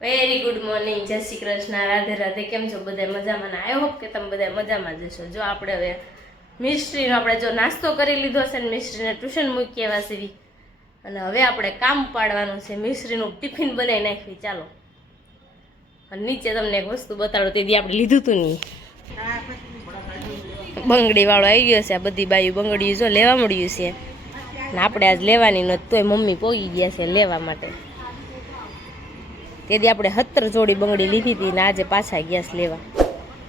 Very good morning, જય શ્રી કૃષ્ણ, રાધે રાધે. કેમ છો બધા? મજામાં? આઈ હોપ કે તમે બધા મજામાં જ હશો. જો આપણે હવે મિસ્ટ્રીનો આપણે જો નાસ્તો કરી લીધો છે ને મિસ્ટ્રીને ટ્યુશન મૂકી આવ્યા છે અને હવે આપણે કામ પાડવાનું છે. મિસ્ટ્રીનું ટિફિન બનાવી નાખવી. ચાલો, અને નીચે તમને એક વસ્તુ બતાડો. તેથી આપણે લીધું હતું નહીં, બંગડી વાળો આવી ગયો છે. આ બધી બાયું બંગડી જો લેવા મળ્યું છે ને આપણે આજ લેવાની નહોતી, તોય મમ્મી પોગી ગયા છે લેવા માટે. તેથી આપણે 17 જોડી બંગડી લીધી હતી ને આજે પાછા ગયા લેવા.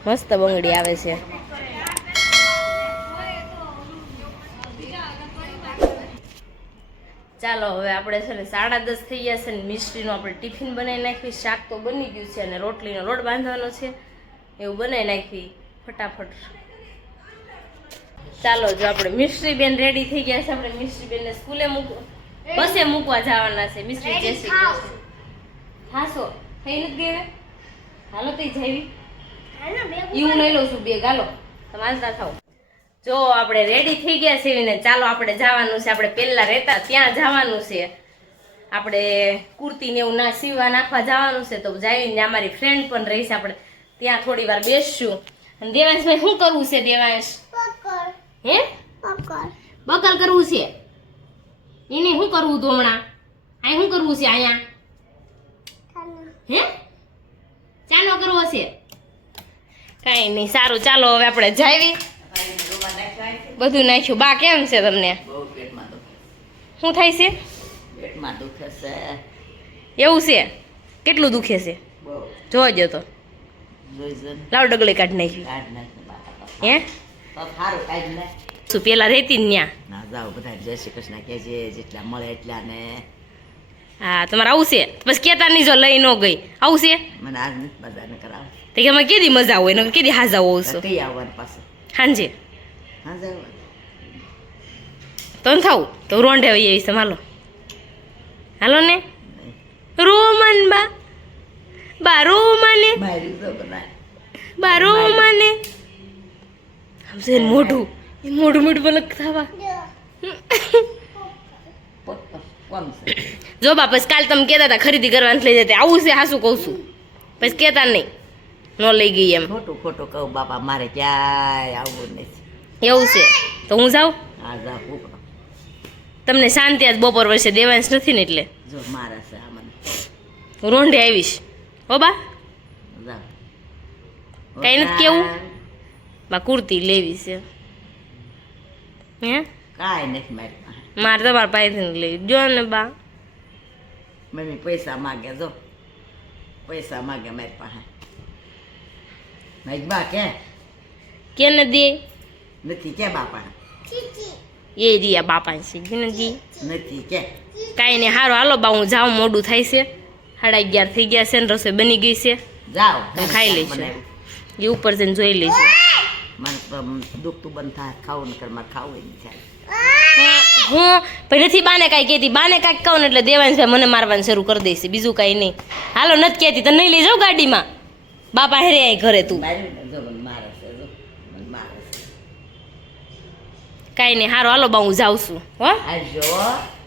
મસ્ત બંગડી આવે છે. ચાલો હવે આપણે છે ને 10:30 થઈ ગયા છે ને મિસ્ટ્રીનું આપણે ટિફિન બનાવી નાખવી. શાક તો બની ગયું છે અને રોટલીનો લોટ બાંધવાનો છે, એવું બનાવી નાખવી ફટાફટ. ચાલો, જો આપણે મિસ્ટ્રી બેન રેડી થઈ ગયા છે. આપણે મિસ્ટ્રી બેનને સ્કૂલે બસે મૂકવા જવાના છે. મિસ્ટ્રી જય શ્રી કૃષ્ણ. હાસો થઈ નથી ગઈ? હાલો તો જાવી હું લઈ લઉં છું બેગ. હાલો તમે હાલતા થાવ. જો આપણે રેડી થઈ ગયા છે ને ચાલો આપણે જવાનું છે. આપણે પહેલા રહેતા ત્યાં જવાનું છે. આપણે કુર્તી ને એવું ના સીવવા નાખવા જવાનું છે. તો જાવીને અમારી ફ્રેન્ડ પણ રહી છે, આપણે ત્યાં થોડી વાર બેસશું. અને દેવાંશભાઈ શું કરવું છે? દેવાંશ હે બકલ કરવું છે. એને શું કરવું હતું હમણાં? અહીં શું કરવું છે? અહીંયા હે ચાનો કરવો છે? કઈ નહીં, સારું. ચાલો હવે આપણે જાવી. બધું નાખ્યું. બા કેમ છે તમને? શું થાય છે? એવું છે? કેટલું દુખે છે? જોજો તો. લાવ ડગલે કાઢી નાખ્યું. હે શું પેલા રહેતી ને ત્યાં? જાઓ બધા જય શ્રી કૃષ્ણ કહેજે, જેટલા મળે એટલા ને. હા, તમારે આવું છે? પછી કેતા નહીં જો લઈ ન ગઈ. આવું છે? મને આજ નથી મજા ન કરાવ. તો કે કેદી મજા હોય ને કેદી હાજા હોવ છો? કઈ આવવાનું પાછું હાંજે? હા જાવ તો થાવું તો રોંઢે આવી છે. હાલો હાલો ને. રોમન બા બા રોમાને બા રોમાને સમજે મોઢું મોઢું મોઢું બલક થવા. જો બા પછી કાલ તમે કહેતા હતા ખરીદી કરવાની લઈ જતા. આવું છે? હાસું કહું છું. પછી કહેતા નહીં ન લઈ ગઈ એમ. ખોટું ખોટું કહું બાપા, મારે ક્યાંય આવવું નથી. એવું છે તો હું જાઉં? હા જાવ. તમને શાંતિ આજ બપોર વર્ષે દેવાંશ નથી ને એટલે જો મારા છે આ મને. હું રોંઢે આવીશ. હો બા જાવ. કઈ નથી કેવું? બા કુર્તી લેવી છે. હે કાંઈ નથી મારી પાસે. મારે તમારા પાસેથી લેવી. જો ને બા મમ્મી પૈસા માગે. જો પૈસા માગે મારી પાસે. મારી બા કેને દે? નથી કે બાપા એ રિયા બાપા છે નથી કે. કાંઈ નહીં, સારું હાલો બા હું જાઉં. મોડું થાય છે, 11:30 થઈ ગયા છે ને રસોઈ બની ગઈ છે. જાઓ હું ખાઈ લઈશું. એ ઉપર જઈને જોઈ લઈશું. મને તો દુખતું બંધ થાય. ખાવું ને ઘરમાં ખાવું નહીં થાય. હું પછી નથી બાને કાંઈ કહેતી. બાને કાંઈક કહું ને એટલે દેવાંશભાઈ મને મારવાનું શરૂ કરી દઈશ. બીજું કાંઈ નહીં. હાલો નથી કહેતી તો નહીં લઈ જાઉં ગાડીમાં. બાપા હેરે આય ઘરે તું. કાંઈ નહીં, સારું હાલો બા હું જાઉં છું.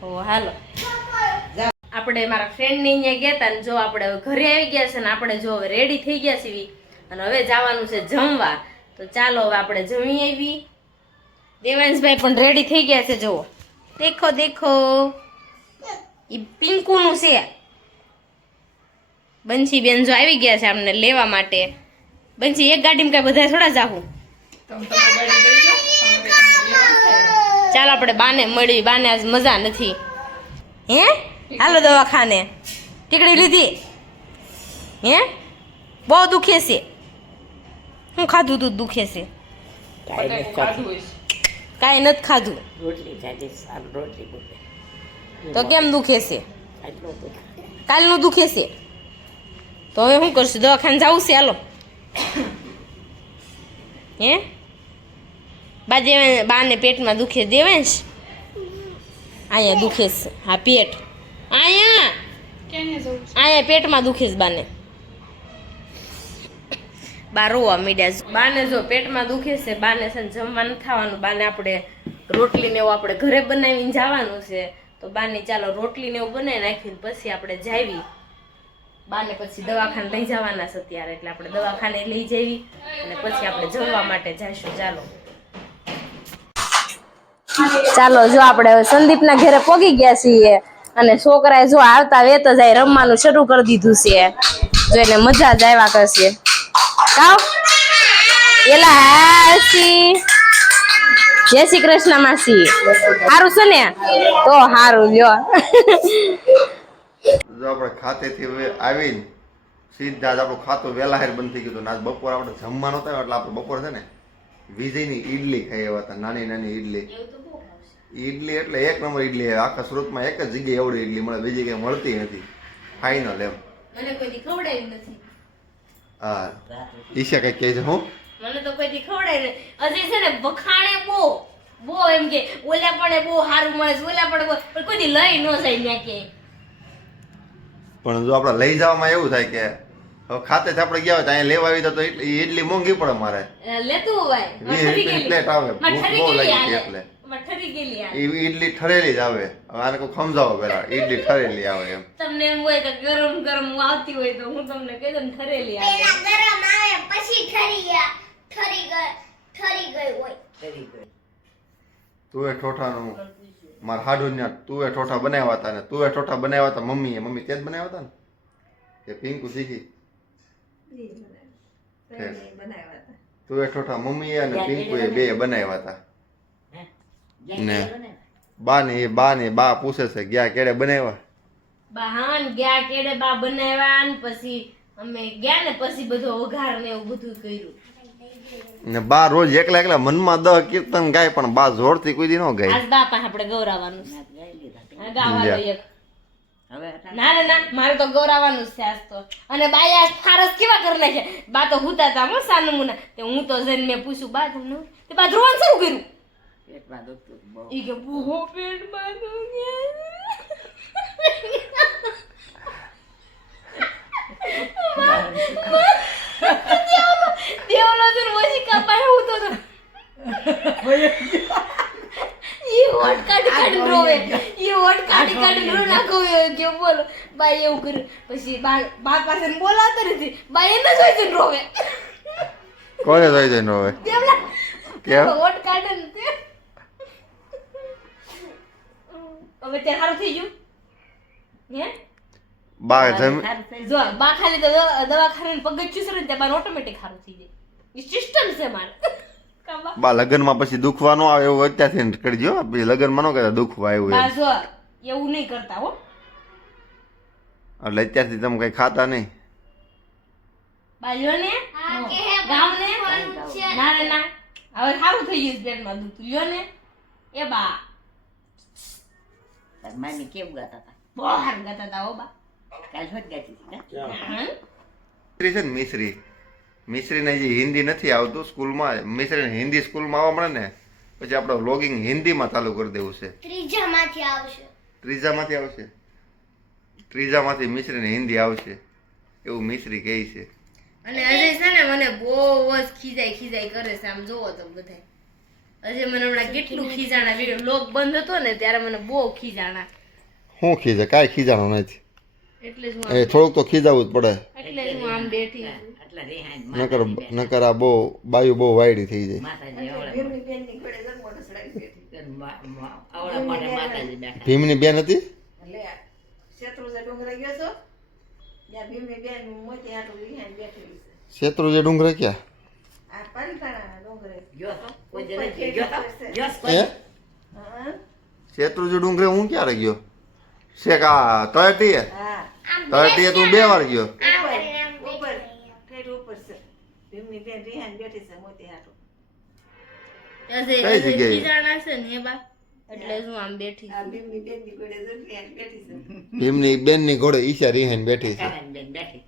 હો હાલો. આપણે મારા ફ્રેન્ડને અહીંયા ગયા હતા ને જો આપણે હવે ઘરે આવી ગયા છે ને આપણે જો હવે રેડી થઈ ગયા છીએ અને હવે જવાનું છે જમવા. તો ચાલો હવે આપણે જમી આવી. દેવાંશભાઈ પણ રેડી થઈ ગયા છે. જુઓ, દેખો દેખો, એ પિંકુનું છે. બંસી બેન જો આવી ગયા છે અમને લેવા માટે. બંસી એક ગાડીમાં કઈ બધા થોડા જાહું. ચાલો આપણે બાને મળી. બાને આજ મજા નથી. હે હાલો દવાખાને. ટીકડી લીધી? હે બહુ દુખે છે? શું ખાધું તું દુખે છે? કાંઈ નથી ખાધું. તો કેમ દુખે છે? કાલનું દુખે છે? તો હવે શું કરશું? દવાખાને જવું છે? હાલો. હે બાને પેટમાં દુખે. દેવાંશ અહીંયા દુખે છે. હા પેટ અહીંયા પેટમાં દુખે છે બાને. બા રોવા મીડ્યા. બાને જો પેટમાં દુખે છે. બાને છે ને જમવા નથી થવાનું. બાને આપણે રોટલી ને એવું આપણે ઘરે બનાવીને જવાનું છે. તો બાની ચાલો રોટલી ને એવું બનાવી નાખીને પછી આપણે જાવી. બાને પછી દવાખાને લઈ જવાના છે અત્યારે, એટલે આપણે દવાખાને લઈ જવી અને પછી આપણે જમવા માટે જઈશું. ચાલો જો આપણે હવે સંદીપના ઘરે પોગી ગયા છીએ અને છોકરાએ જો આવતા વેત જાય રમવાનું શરૂ કરી દીધું છે. જો એને મજા જ આવ્યા કરશે. કાવ એલા હાસી જય શ્રી કૃષ્ણ માસી. સારું છે ને? તો સારું લ્યો. જો આપણે ખાતેથી આવીને સીધા જ આપણું ખાતું વહેલા હેર બંધ થઈ ગયું હતું. આજ બપોર આપણે જમવા નહોતા એટલે આપણે બપોર છે ને વિજયની ઈડલી ખાઈ આવ્યા હતા. નાની નાની ઈડલી. ઈડલી એટલે એક નંબર ઈડલી. આખા સુરતમાં એક જ જગ્યાએ એવડી ઈડલી મળે, બીજી ક્યાંય મળતી નથી. ફાઇનલ એમ. મને કોઈ દી ખવડાવી નથી. હા ઈશા કઈ કહે છે? હું મને તો કોઈ દી ખવડાવી નથી. અજય છે ને વખાણે બહુ એમ કે ઓલા પણ બહુ સારું મળે છે, ઓલા પણ પણ કોઈ દી લઈ ન જાય ત્યાં કે. પણ જો આપણે લઈ જવામાં એવું થાય કે હવે ખાતે આપણે ગયા હોય તો અહીંયા લેવા આવી તો ઈડલી મોંઘી પડે મારે. લેતું હોય 20 રૂપિયાની પ્લેટ આવે. ભૂખ બહુ લાગી હતી એટલે ઠરી ગયેલી આ. ઈડલી ઠરેલી જ આવે. હવે આને કોઈ સમજાવો પેલા ઈડલી ઠરેલી આવે એમ. તમને એમ હોય કે ગરમ ગરમ આવતી હોય તો હું તમને કહી દઉં ઠરેલી આવે. પેલા ગરમ આવે પછી ઠરી ગઈ હોય. તું એ ઠોઠાનું મારા હાડું તું એ ઠોઠા બનાવ્યા હતા ને તું એ ઠોઠા બનાવ્યા હતા મમ્મી તે જ બનાવ્યા હતા ને કે પિંકુ શીખી? તું એ ઠોઠા મમ્મી અને પિંકુ એ બે બનાવ્યા હતા ને બા પૂછે છે ગયા કેડે બનાવ્યા? બહાન ગયા કેડે બા બનાવ્યા ને પછી અમે ગયા ને પછી બધો વઘાર ને એવું બધું કર્યું. ને બા રોજ એકલા મનમાં 10 કીર્તન ગાય પણ બા જોરથી કોઈ દી ન ગાય. આજ બા પાસે આપણે ગૌરાવાનું છે. ગાવાનો એક. ના મારે તો ગૌરાવાનું છે આજ તો. અને બાઈ આજ ફારસ કેવા કરી નાખ્યા. બા તો હુતા હતા મો સાનું મુના. તે હું તો જઈને મેં પૂછ્યું બા તમને તે બા ધ્રોણ શરૂ કર્યું. પેટમાં દુખતું બહુ. ઈ કે બહુ પેટમાં દેવલો તો વસી કાપાય હું તો ઈ હોટ કાઢી રોવે. ઈ હોટ કાઢી રો નાખો કે બોલો બાઈ એવું કર્યું. પછી બા પાસે બોલાતો નથી. બાઈ એને જોઈ જઈને રોવે. કોને જોઈ જઈને રોવે? દેવલા કેમ? હોટ કાઢે ને તે. હવે તે સારું થઈ ગયું હે? બા જમી જો બા ખાલી તો દવાખાને પગથિયું છે ને તે બાર ઓટોમેટિક સારું થઈ જાય. ઈ સિસ્ટમ છે મારે. કાબા બા લગ્નમાં પછી દુખવા ન આવે એવું અત્યારથી કરજો. પછી લગ્નમાં ન કહેતા દુખવા આવ્યું બા એમ. જો એવું નહીં કરતા હો. એટલે અત્યારથી તમે કઈ ખાતા નહીં. બાલ્યો ને ગામ ને ના રે ના હવે સારું થઈ ગયું પેટમાં દુખ લ્યો ને એ બા તાર મામી કેવું ગાતા હતા? બહુ હારું ગાતા હતા હો બા. કાલ હોત ગાતી હતી ને? મિશ્રી છે ને મિશ્રીને જે હિન્દી નથી આવતું સ્કૂલમાં, મિશ્રીને હિન્દી સ્કૂલમાં આવવા મળે ને પછી આપણે વ્લોગિંગ હિન્દીમાં ચાલુ કરી દેવું છે. ત્રીજામાંથી આવશે. ત્રીજામાંથી આવશે. ત્રીજામાંથી મિશ્રીને હિન્દી આવશે એવું મિશ્રી કહે છે. અને અજય છે ને મને બહુ જ ખીજાય કરે છે. આમ જોવો તો બધાય અજય મને હમણાં કેટલું ખીજાણા. વિડિયો લોક બંધ હતો ને ત્યારે મને બહુ ખીજાણા. શું ખીજે? કાંઈ ખીજાણું નથી. એટલે જ હું એ થોડુંક તો ખીજાવું જ પડે. એટલે જ હું આમ બેઠી છું. આટલા રેહાન નકર આ બહુ બાયું બહુ વાયડી થઈ જાય. માતાજી આવડા માટે માતાજી બેઠા. ભીમની બેન હતી શેત્રુંજે ડુંગરે ક્યાં? ગયો તો કોઈ જણે ગયો તો ગયો તો હે? શેત્રુંજે ડુંગરે હું ક્યારે ગયો? શેક આ તળટીએ તું 2 વાર ગયો. અજય કઈ જગ્યાએ? ખીજાણા છે ને એ બા એટલે જ હું આમ બેઠી છું. ભીમની બેનની ઘોડે ઈશા રીહાઈને બેઠી છે. કાનાની બેન બેઠી.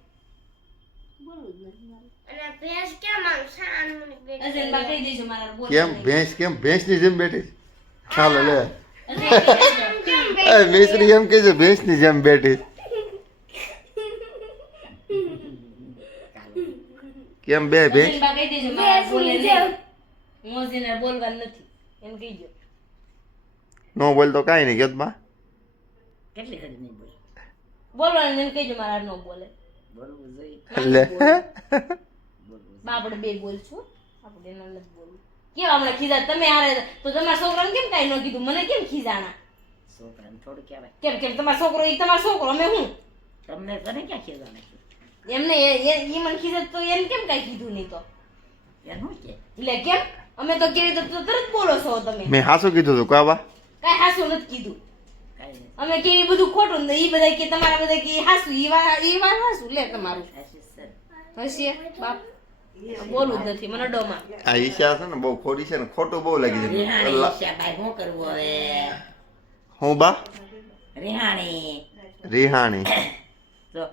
અને ભેંસ કેમ આમ શાનની બેઠી? અજય બા કહી દેજો મારા બોલ કેમ ભેંસની જેમ બેઠી છે? ચાલો લે. અજય એ મિશ્રી એમ કહે છે ભેંસની જેમ બેઠી. કેમ બે ભેંસ? બા કહી દેજો મારા બોલે નહીં. હું અજયને બોલવાનું નથી એમ કહીજો. નો બોલ તો કાંઈ નહીં કેત બા. કેટલી ઘડી નહીં બોલી. બોલવાનું એમ કહીજો મારા નો બોલે. બોલવું જોઈએ. લે બા આપણે બે બોલશું આપણે એના નથી બોલવું કેવા હમણાં ખીજા તમે હારે તો તમારા છોકરાને કેમ કાંઈ ન કીધું મને કેમ ખીજાણા છોકરાને થોડું કહેવાય. કેમ કેમ તમારો છોકરો એ તમારો છોકરો અમે હું તમને તને ક્યાં ખીજાણે છે? એમને એ મને ખીજાત તો એને કેમ કાંઈ કીધું નહીં તો એનું કે એટલે કેમ અમે તો કેવી તો તરત બોલો છો તમે મેં હાસું કીધું હતું કાબા કાંઈ હાસું નથી કીધું કાંઈ નથી. અમે કેવી બધું ખોટું ને એ બધા કે તમારા બધા કે હાસું એ વાર હાસું લે તમારું આશીષ સર, હસીએ બાપ બોલું જ નથી મને ડોમાં આ ઈશા છે ને બહુ ખોટી છે ને ખોટું બહુ લાગી છે રિહાણી ઈશાભાઈ શું કરવું હવે? હું બા રિહાણી રિહાણી તો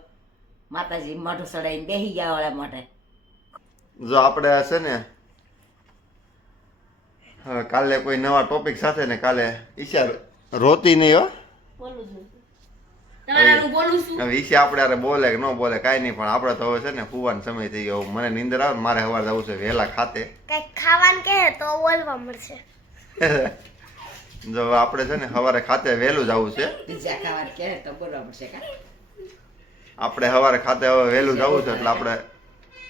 માતાજી મોઢું સડાઈને બેસી ગયા વાળા માટે. જો આપણે આ છે ને હવે કાલે કોઈ નવા ટોપિક સાથે ને કાલે ઈશા રોતી નહીં હો બોલું જ નથી તમારા બોલું છું હવે ઈશા આપણે હારે બોલે કે ન બોલે કાંઈ નહીં પણ આપણે તો હવે છે ને ફૂવાનો સમય થઈ ગયો મને નીંદર આવે ને મારે સવારે જવું છે વહેલા ખાતે કઈક ખાવાનું કહે તો બોલવા મળશે. જો આપણે છે ને સવારે ખાતે વહેલું જવું છે પીઝા ખાવાનું કહે તો બોલવા પડશે કા? આપણે સવારે ખાતે હવે વહેલું જવું છે એટલે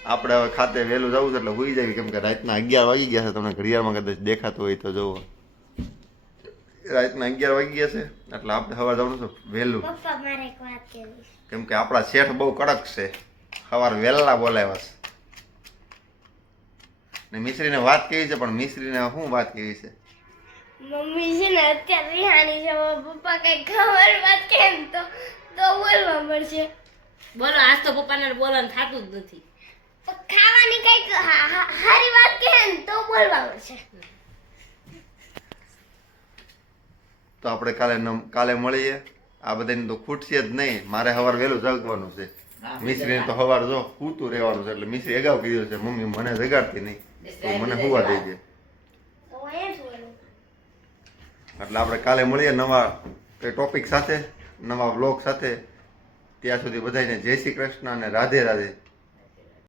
આપણે હવે ખાતે વહેલું જવું છે એટલે સુઈ જવી કેમ કે રાતના 11 વાગી ગયા છે તમને ઘડિયાળમાં કદાચ દેખાતું હોય તો જુઓ રાતના 11 વાગી ગયા છે એટલે આપણે સવારે જવાનું છે વહેલું પપ્પા મારે એક વાત કહેવી છે. કેમ કે આપણા શેઠ બહુ કડક છે સવારે વહેલા બોલાવ્યા છે ને મિશ્રીને વાત કેવી છે પણ મિશ્રીને શું વાત કેવી છે મમ્મી છે ને અત્યારે રિહાણી છે હવે પપ્પા કઈ ખબર વાત કહે ને તો બોલવા મળશે. બોલો આજ તો પપ્પાને બોલવાનું થતું જ નથી તો ખાવાની કઈક હારી વાત કહે ને તો બોલવા મળશે. તો આપણે કાલે મળીએ આ બધાની તો ખૂટશે જ નહીં મારે સવારે વહેલું જાગવાનું છે મિશ્રીને તો સવારે જો પૂતું રહેવાનું છે એટલે મિશ્રી અગાઉ કીધું છે મમ્મી મને જગાડતી નહીં તો મને સુવા દઈ દે તો અહીંયા જ બોલું. એટલે આપણે કાલે મળીએ નવા ટોપિક સાથે નવા બ્લોગ સાથે ત્યાં સુધી બધાને જય શ્રી કૃષ્ણ અને રાધે રાધે.